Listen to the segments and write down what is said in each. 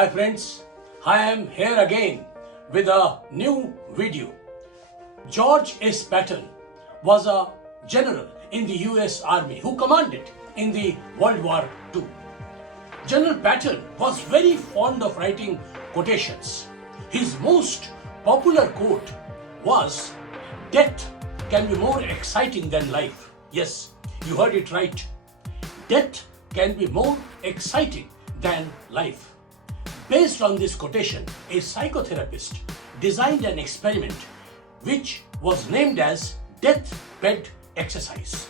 Hi friends, I am here again with a new video. George S Patton was a general in the US Army who commanded in the World War II. General Patton was very fond of writing quotations. His most popular quote was, "Death can be more exciting than life." Yes, you heard it right. Death can be more exciting than life. Based on this quotation, a psychotherapist designed an experiment which was named as deathbed exercise.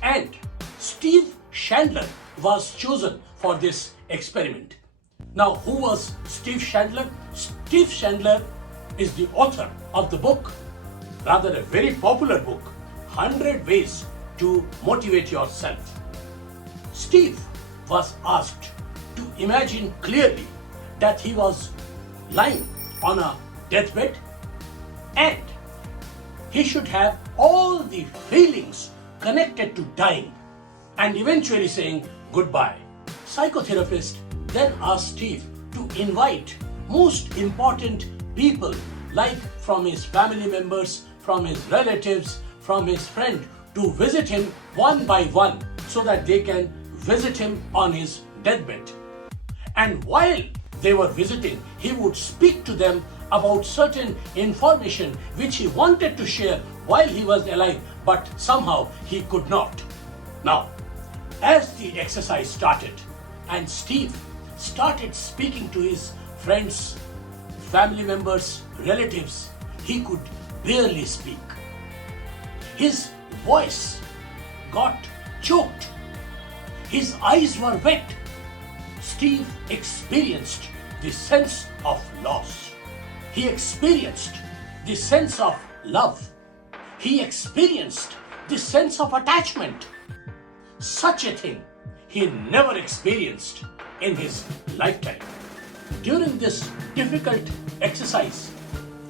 And Steve Chandler was chosen for this experiment. Now, who was Steve Chandler? Steve Chandler is the author of the book, rather a very popular book, 100 Ways to Motivate Yourself. Steve was asked to imagine clearly that he was lying on a deathbed and he should have all the feelings connected to dying and eventually saying goodbye. Psychotherapist then asked Steve to invite most important people, like from his family members, from his relatives, from his friend, to visit him one by one so that they can visit him on his deathbed. And while they were visiting, he would speak to them about certain information which he wanted to share while he was alive, but somehow he could not. Now, as the exercise started and Steve started speaking to his friends, family members, relatives, he could barely speak. His voice got choked. His eyes were wet. Steve experienced the sense of loss. He experienced the sense of love. He experienced the sense of attachment. Such a thing he never experienced in his lifetime. During this difficult exercise,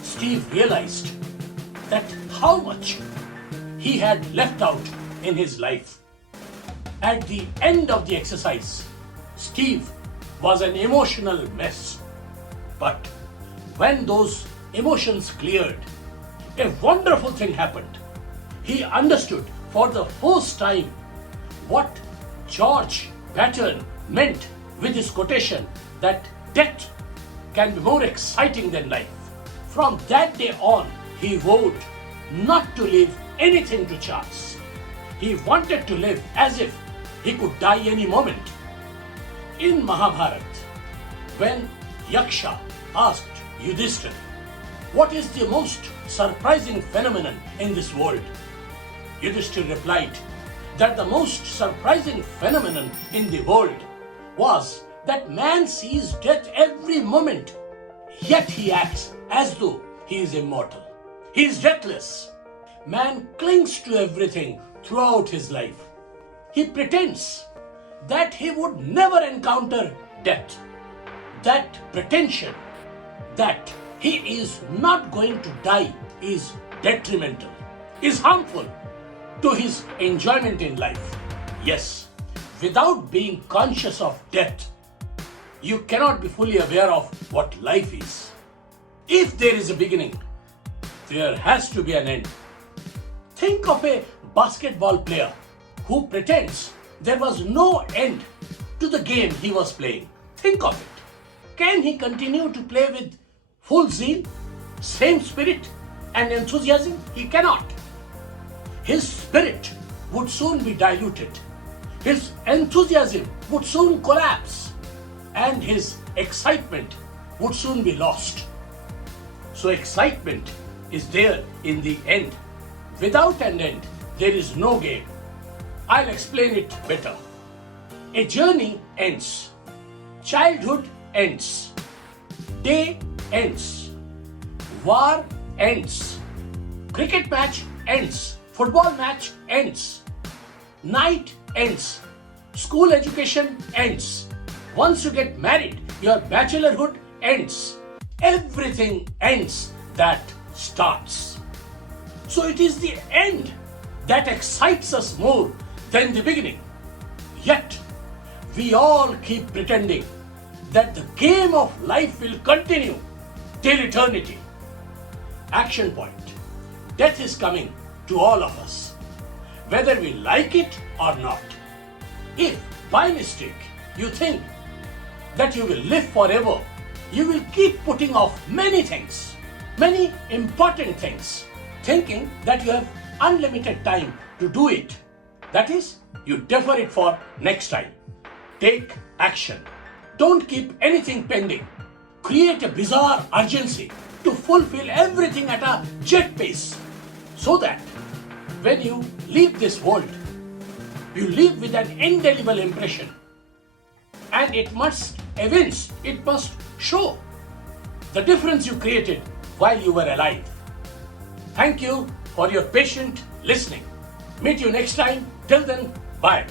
Steve realized that how much he had left out in his life. At the end of the exercise, Steve was an emotional mess. But when those emotions cleared, a wonderful thing happened. He understood for the first time what George Patton meant with his quotation that death can be more exciting than life. From that day on, he vowed not to leave anything to chance. He wanted to live as if he could die any moment. In Mahabharata, when Yaksha asked Yudhishthira, "What is the most surprising phenomenon in this world?" Yudhishthira replied that the most surprising phenomenon in the world was that man sees death every moment, yet he acts as though he is immortal. He is deathless. Man clings to everything throughout his life. He pretends that he would never encounter death. That pretension that he is not going to die is detrimental, is harmful to his enjoyment in life. Yes, without being conscious of death, you cannot be fully aware of what life is. If there is a beginning, there has to be an end. Think of a basketball player who pretends there was no end to the game he was playing. Think of it. Can he continue to play with full zeal, same spirit and enthusiasm? He cannot. His spirit would soon be diluted. His enthusiasm would soon collapse. And his excitement would soon be lost. So excitement is there in the end. Without an end, there is no game. I'll explain it better. A journey ends. Childhood ends. Day ends. War ends. Cricket match ends. Football match ends. Night ends. School education ends. Once you get married, your bachelorhood ends. Everything ends that starts. So it is the end that excites us more than the beginning. Yet, we all keep pretending that the game of life will continue till eternity. Action point. Death is coming to all of us, whether we like it or not. If by mistake you think that you will live forever, you will keep putting off many things, many important things, thinking that you have unlimited time to do it. That is, you defer it for next time. Take action. Don't keep anything pending. Create a bizarre urgency to fulfill everything at a jet pace, so that when you leave this world, you leave with an indelible impression. And it must evince, it must show the difference you created while you were alive. Thank you for your patient listening. Meet you next time. Till then, bye.